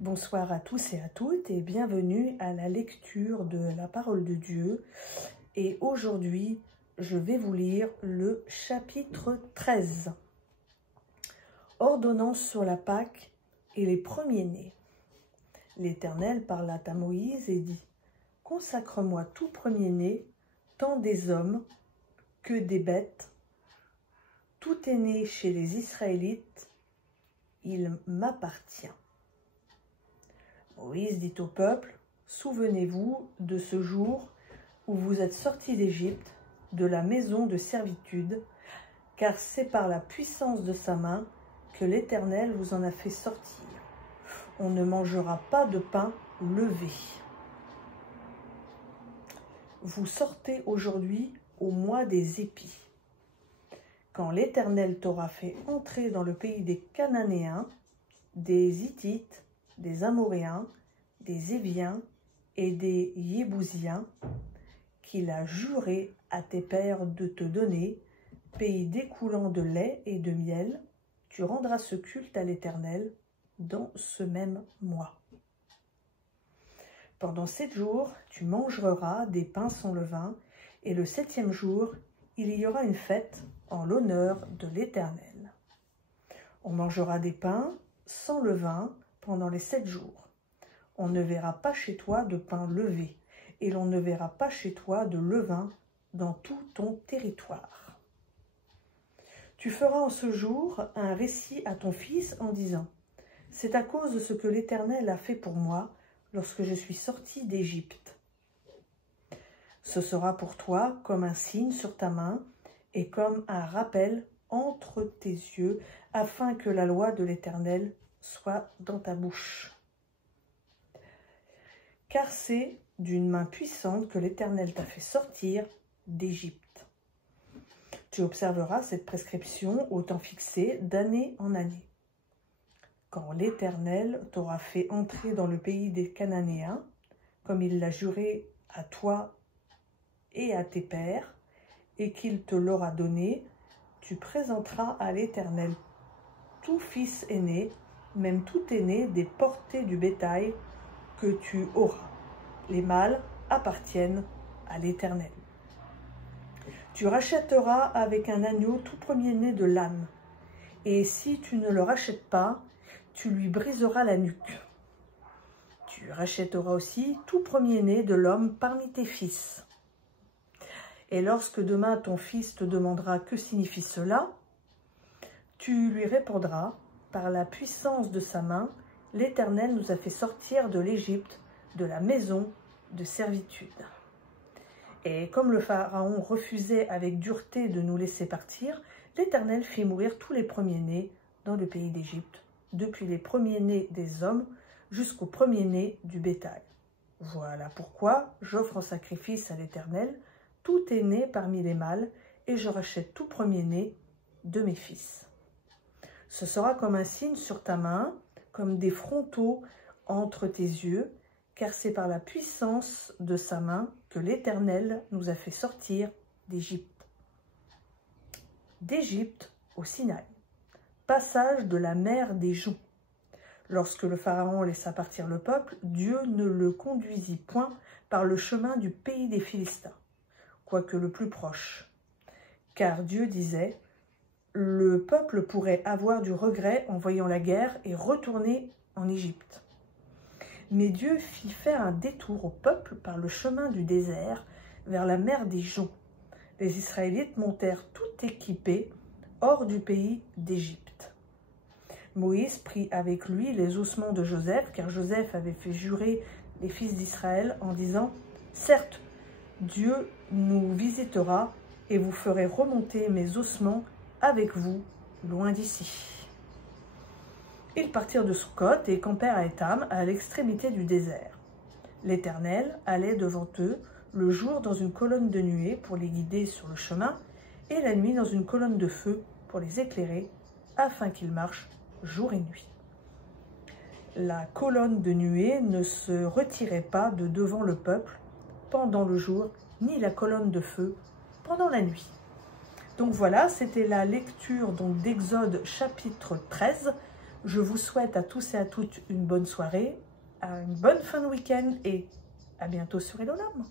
Bonsoir à tous et à toutes et bienvenue à la lecture de la parole de Dieu. Et aujourd'hui, je vais vous lire le chapitre 13. Ordonnance sur la Pâque et les premiers-nés. L'Éternel parla à Moïse et dit : Consacre-moi tout premier-né, tant des hommes que des bêtes. Tout est né chez les Israélites, il m'appartient. Moïse dit au peuple : Souvenez-vous de ce jour où vous êtes sortis d'Égypte, de la maison de servitude, car c'est par la puissance de sa main que l'Éternel vous en a fait sortir. On ne mangera pas de pain levé. Vous sortez aujourd'hui au mois des épis. Quand l'Éternel t'aura fait entrer dans le pays des Cananéens, des Hittites, des Amoréens, des Éviens et des Yébousiens, qu'il a juré à tes pères de te donner, pays découlant de lait et de miel, tu rendras ce culte à l'Éternel dans ce même mois. Pendant 7 jours, tu mangeras des pains sans levain, et le 7e jour, il y aura une fête en l'honneur de l'Éternel. On mangera des pains sans levain pendant les 7 jours. On ne verra pas chez toi de pain levé, et l'on ne verra pas chez toi de levain dans tout ton territoire. Tu feras en ce jour un récit à ton fils en disant : C'est à cause de ce que l'Éternel a fait pour moi lorsque je suis sorti d'Égypte. Ce sera pour toi comme un signe sur ta main et comme un rappel entre tes yeux, afin que la loi de l'Éternel soit dans ta bouche. Car c'est d'une main puissante que l'Éternel t'a fait sortir d'Égypte. Tu observeras cette prescription au temps fixé d'année en année. Quand l'Éternel t'aura fait entrer dans le pays des Cananéens, comme il l'a juré à toi et à tes pères, et qu'il te l'aura donné, tu présenteras à l'Éternel tout fils aîné, même tout aîné des portées du bétail que tu auras. Les mâles appartiennent à l'Éternel. Tu rachèteras avec un agneau tout premier-né de l'âne, et si tu ne le rachètes pas, tu lui briseras la nuque. Tu rachèteras aussi tout premier-né de l'homme parmi tes fils. Et lorsque demain ton fils te demandera que signifie cela, tu lui répondras : Par la puissance de sa main, l'Éternel nous a fait sortir de l'Égypte, de la maison de servitude. Et comme le Pharaon refusait avec dureté de nous laisser partir, l'Éternel fit mourir tous les premiers-nés dans le pays d'Égypte, depuis les premiers-nés des hommes jusqu'aux premiers-nés du bétail. Voilà pourquoi j'offre en sacrifice à l'Éternel tout est né parmi les mâles, et je rachète tout premier-né de mes fils. Ce sera comme un signe sur ta main, comme des frontaux entre tes yeux, car c'est par la puissance de sa main que l'Éternel nous a fait sortir d'Égypte. D'Égypte au Sinaï. Passage de la mer des Joncs. Lorsque le Pharaon laissa partir le peuple, Dieu ne le conduisit point par le chemin du pays des Philistins, quoique le plus proche. Car Dieu disait : le peuple pourrait avoir du regret en voyant la guerre et retourner en Égypte. Mais Dieu fit faire un détour au peuple par le chemin du désert vers la mer des Joncs. Les Israélites montèrent tout équipés hors du pays d'Égypte. Moïse prit avec lui les ossements de Joseph, car Joseph avait fait jurer les fils d'Israël en disant : Certes, Dieu nous visitera et vous ferez remonter mes ossements avec vous, loin d'ici. Ils partirent de Sukkot et campèrent à Étam, à l'extrémité du désert. L'Éternel allait devant eux le jour dans une colonne de nuée pour les guider sur le chemin, et la nuit dans une colonne de feu pour les éclairer, afin qu'ils marchent jour et nuit. La colonne de nuée ne se retirait pas de devant le peuple pendant le jour, ni la colonne de feu pendant la nuit. Donc voilà, c'était la lecture d'Exode chapitre 13. Je vous souhaite à tous et à toutes une bonne soirée, une bonne fin de week-end et à bientôt sur Hello l'âme.